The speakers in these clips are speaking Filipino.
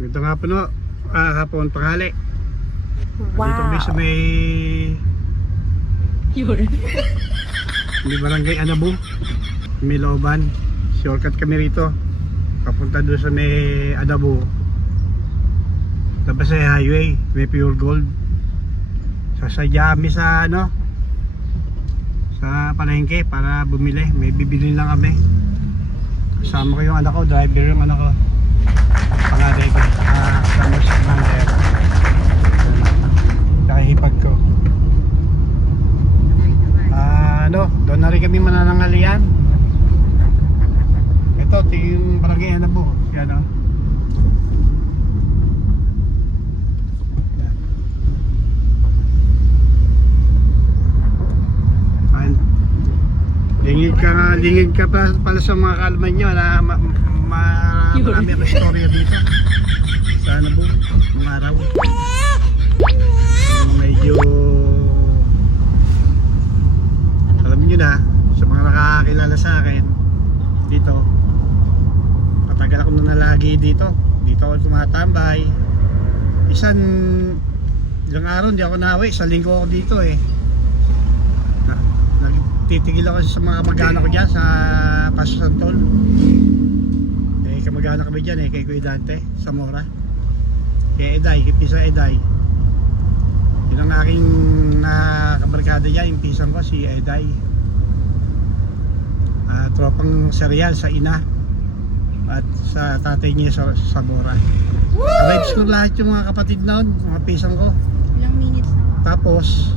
Ito nga po no, hapon tanghali. Wow. Dito kami sa may barangay Anabu, may Looban. Shortcut kami rito. Papunta doon sa may Anabu. Tapos sa highway, may Pure Gold. Sasadya kami sa ano, sa palengke para bumili. May bibili lang kami. Kasama ko yung anak ko, driver yung anak ko. Pangaday ko, kasama sa commander. Nakahipag ko. Doon na rin kami mananangalian. Ito, yung barangay Anabu. Yan o. Lingid ka pala sa mga kalman nyo na marami ang istorya dito sa Anabu ng araw. Medyo alam nyo na sa mga nakakakilala sa akin dito, matagal ako na lagi dito ako tumatambay. Ilang araw hindi ako nawi, sa linggo ako dito eh. Nagtitigil ako sa mga kamag-anak ko dyan sa Paso Santol. Kamag-anak kami dyan kay Kuya Dante sa Mora, kay Eday, kay Pisa Eday. Yun ang aking nakabarkada dyan, yung pisang ko si Eday. Tropang serial sa ina at sa tatay niya sa Mora. Ka-vibes ko lahat yung mga kapatid na mga pisang ko. Ilang minutes na? Tapos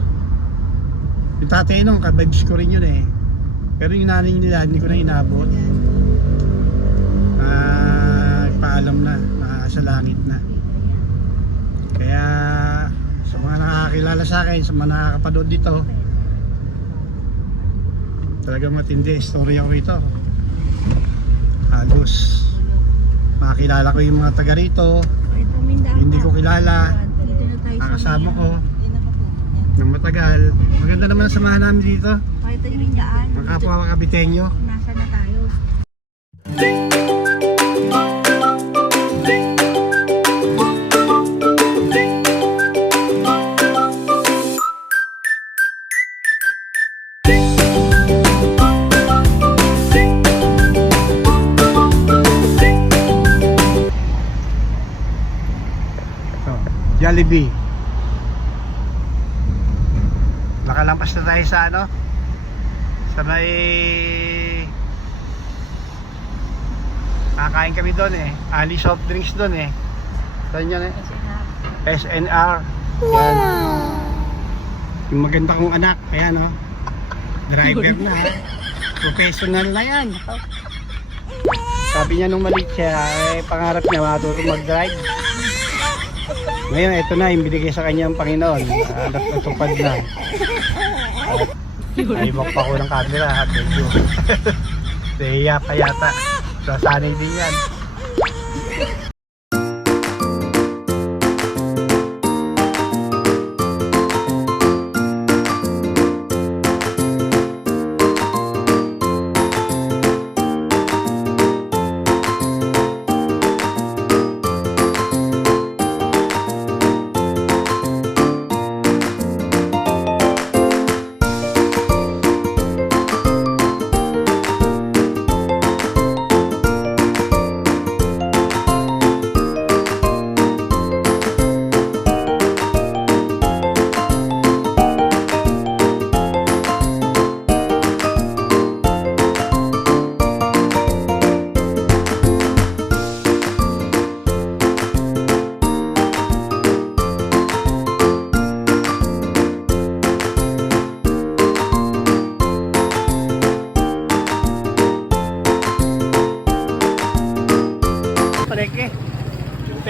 yung tatay nung ka-vibes ko rin yun pero yung nanay nila hindi ko na inabot. Paalam na, sa langit na. Kaya sa mga nakakilala sa akin, sa mga nakakapanood dito, talagang matindi istorya ko rito. Halos makakilala ko yung mga taga rito, hindi ko kilala, nakasama ko ng matagal. Maganda naman ang samahan namin dito, mga kapwa Kabitenyo. Nasa na tayo? Jollibee. Nakalampas na tayo sa ano, sa may kakain kami doon Ali soft drinks doon saan yun SNR. Yan. Yung maganda kong anak, ayan driver na professional na yan. Sabi niya nung maliit siya pangarap niya matutong mag-drive. Ngayon, ito na yung binigay sa kanya ang Panginoon. Natupad na. Ayibak pa ko ng camera. Medyo nahiya pa yata. Sasanay din yan.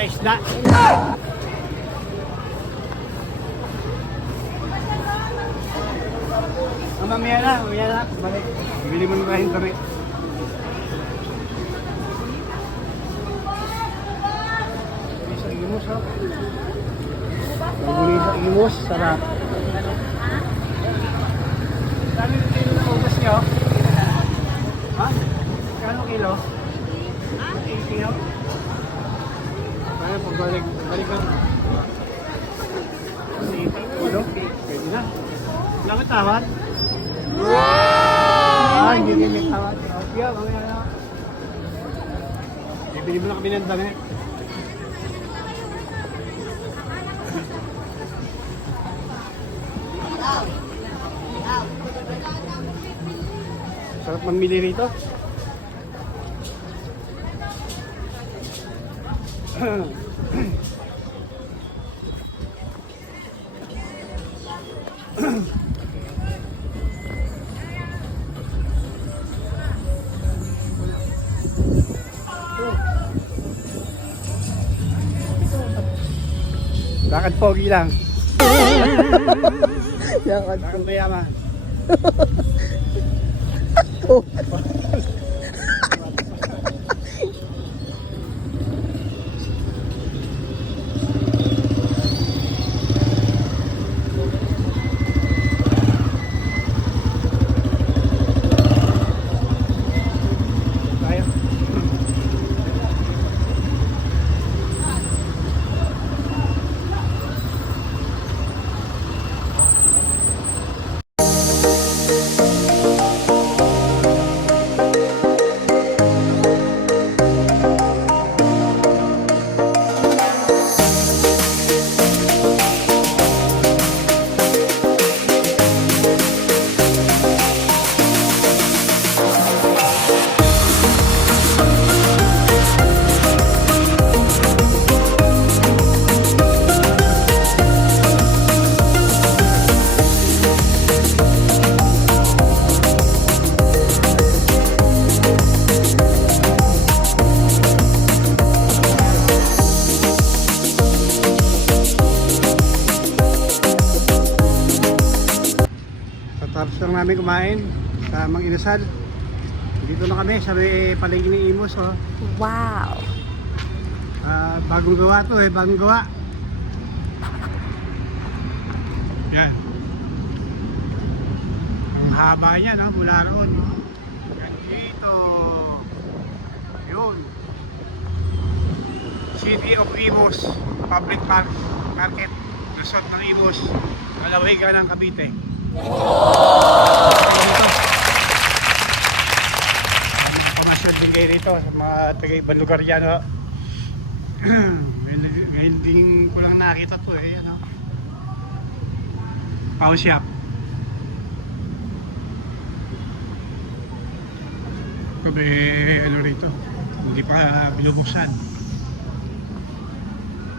Isda. Mamaya na. Balik. Bili mo na kain kami. Isa imos Ang imos, sarap. Kano yung kilo na ubas nyo? Ha? Kano kilo? 80 ho? Ay, pagbalik ka. Ano? Pwede na. Wala ka tawad? Ah, hindi rin may tawad. Sige, mamaya na. Bibili mo na kami ng damit. Sarap mamili rito. Lakad pogi lang. Lakad Lakad mayaman. po. Tayo. Tapos lang namin kumain sa Mang Inasal. Dito na kami sa may palengke ni Imos. Oh. Wow. Bagong gawa to bagong gawa. Yan. Ang haba niya, no? Mula roon. No? Yan dito. Yun. City of Imos Public Market. Resort ng Imos. Lalawigan ng Cavite. Pamasyal din kayo rito sa mga taga-ibang lugar yan. No? Ngayon din ko lang nakita to ano? Power shop. Kabe ano rito, hindi pa binubuksan.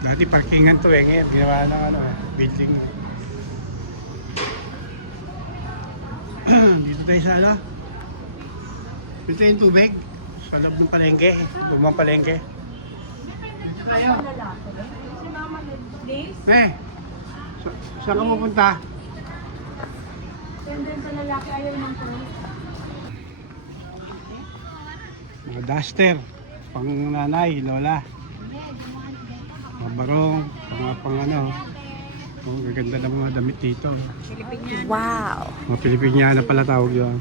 Dati parkingan to ngayon ginawa ng building. Dito tayo sa dito yung tubig sa loob ng palengke, lumang palengke. Saan ka pupunta? Sa lalaki ayaw ng pro. Mga duster, pang nanay, lola. Mga barong, mga pang oh, gaganda ng mga damit dito. Wow. Mga Pilipiniana pala tawag yun.